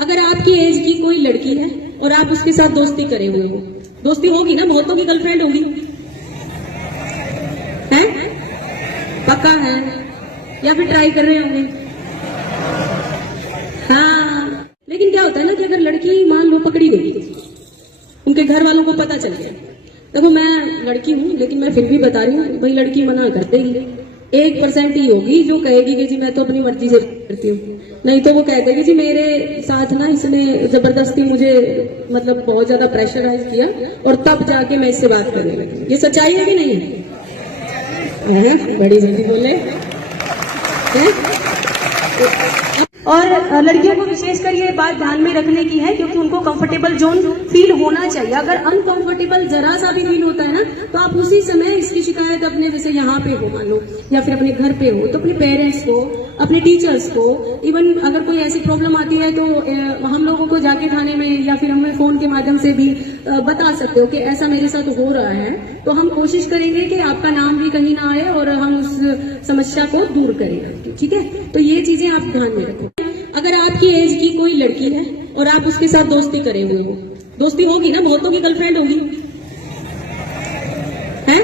अगर आपकी एज की कोई लड़की है और आप उसके साथ दोस्ती करे हुए हो, दोस्ती होगी ना, बहुतों की गर्लफ्रेंड होगी, है पक्का है या फिर ट्राई कर रहे होंगे? हाँ, लेकिन क्या होता है ना कि अगर लड़की मान लो पकड़ी गई, उनके घर वालों को पता चल गया, देखो मैं लड़की हूँ लेकिन मैं फिर भी बता रही हूँ, भाई लड़की मना कर देगी, 1% ही होगी जो कहेगी कि जी मैं तो अपनी मर्जी से करती हूँ, नहीं तो वो कह देगी जी मेरे साथ ना इसने जबरदस्ती मुझे मतलब बहुत ज्यादा प्रेशराइज किया और तब जाके मैं इससे बात करने लगी। ये सच्चाई है कि नहीं है? बड़ी जल्दी बोले है? और लड़कियों को विशेषकर ये बात ध्यान में रखने की है क्योंकि उनको कंफर्टेबल जोन फील होना चाहिए। अगर अनकंफर्टेबल जरा सा भी फील होता है ना तो आप उसी समय इसकी शिकायत अपने जैसे यहाँ पे हो मान लो या फिर अपने घर पे हो तो अपने पेरेंट्स को, अपने टीचर्स को, इवन अगर कोई ऐसी प्रॉब्लम आती है तो हम लोगों को जाके थाने में या फिर हमें फोन के माध्यम से भी बता सकते हो कि ऐसा मेरे साथ हो रहा है, तो हम कोशिश करेंगे कि आपका नाम भी कहीं ना आए और हम उस समस्या को दूर करेंगे। ठीक है, तो ये चीजें आप ध्यान में रखो। अगर आपकी एज की कोई लड़की है और आप उसके साथ दोस्ती करे हुए हो, दोस्ती होगी ना, बहुतों की गर्लफ्रेंड होगी, है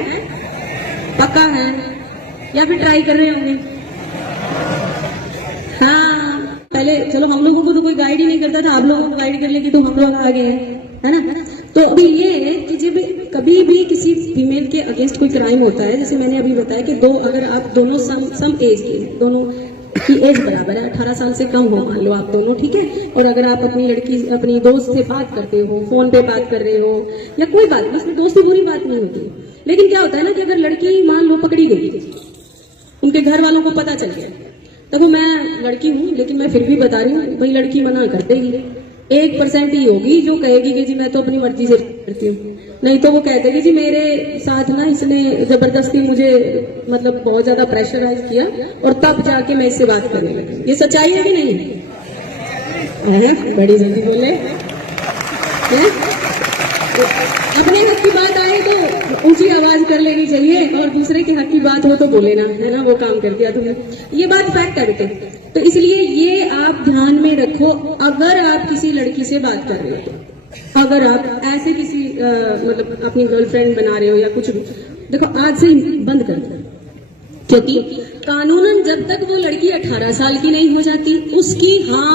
पक्का है या फिर ट्राई कर रहे होंगे? हाँ, पहले चलो हम लोगों को तो कोई गाइड ही नहीं करता था, आप लोगों को गाइड करने की तो हम लोग आगे हैं, है ना। तो अभी ये है कि जब कभी भी किसी फीमेल के अगेंस्ट कोई क्राइम होता है, जैसे मैंने अभी बताया कि अगर आप दोनों सम एज के, दोनों की एज बराबर है, 18 साल से कम हो मान लो आप दोनों, ठीक है, और अगर आप अपनी लड़की अपनी दोस्त से बात करते हो, फोन पे बात कर रहे हो या कोई बात, उसमें दोस्ती बुरी बात नहीं होती, लेकिन क्या होता है ना कि अगर लड़की मान लो पकड़ी गई, उनके घर वालों को पता चल गया, देखो मैं लड़की हूँ लेकिन मैं फिर भी बता रही हूँ, भाई लड़की मना कर देगी, 1% ही होगी जो कहेगी कि जी मैं तो अपनी मर्जी से करती हूँ, नहीं तो वो कह देगी जी मेरे साथ ना इसने जबरदस्ती मुझे मतलब बहुत ज्यादा प्रेशराइज किया और तब जाके मैं इससे बात करने लगी। ये सच्चाई है कि नहीं है? बड़ी जल्दी बोले है? अपने हक की बात आए तो ऊंची आवाज कर लेनी चाहिए और दूसरे के हक की बात हो तो बोले ना, है ना, वो काम कर दिया तुमने, ये बात फैक्ट है बेटे। तो इसलिए ये आप ध्यान में रखो, अगर आप किसी लड़की से बात कर रहे हो, अगर आप ऐसे किसी मतलब अपनी गर्लफ्रेंड बना रहे हो या कुछ भी, देखो आज से बंद कर दो, क्योंकि कानूनन जब तक वो लड़की 18 साल की नहीं हो जाती उसकी हाँ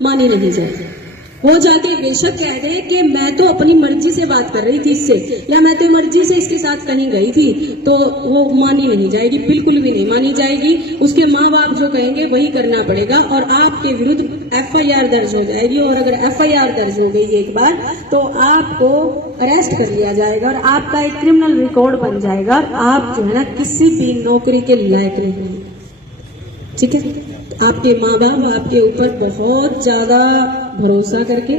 मानी नहीं जाएगी। वो जाके बेशक कह दे कि मैं तो अपनी मर्जी से बात कर रही थी इससे, या मैं तो मर्जी से इसके साथ कहीं गई थी, तो वो मानी नहीं जाएगी, बिल्कुल भी नहीं मानी जाएगी। उसके माँ बाप जो कहेंगे वही करना पड़ेगा और आपके विरुद्ध FIR दर्ज हो जाएगी, और अगर FIR दर्ज हो गई एक बार तो आपको अरेस्ट कर लिया जाएगा और आपका एक क्रिमिनल रिकॉर्ड बन जाएगा, आप जो है ना किसी भी नौकरी के लायक नहीं। ठीक है, आपके माँ बाप आपके ऊपर बहुत ज्यादा भरोसा करके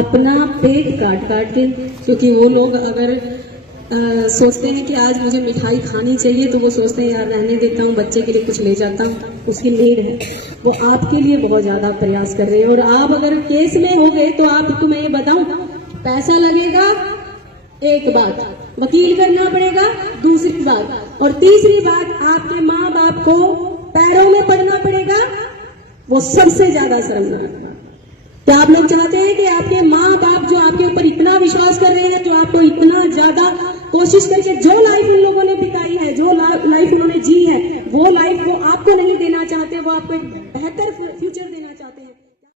अपना पेट काट के, क्योंकि वो लोग अगर सोचते हैं कि आज मुझे मिठाई खानी चाहिए तो वो सोचते हैं यार रहने देता हूँ, बच्चे के लिए कुछ ले जाता हूँ, उसकी नीड है, वो आपके लिए बहुत ज्यादा प्रयास कर रहे हैं। और आप अगर केस में हो गए तो आपको मैं ये बताऊं, पैसा लगेगा एक बात, वकील करना पड़ेगा दूसरी बात, और तीसरी बात आपके माँ बाप को पैरों में पड़ना पड़ेगा, वो सबसे ज्यादा शर्मनाक। क्या आप लोग चाहते हैं कि आपके माँ बाप जो आपके ऊपर इतना विश्वास कर रहे हैं, जो आपको इतना ज्यादा कोशिश करके जो लाइफ उन लोगों ने बिताई है, जो लाइफ उन्होंने जी है, वो लाइफ वो आपको नहीं देना चाहते, वो आपको एक बेहतर फ्यूचर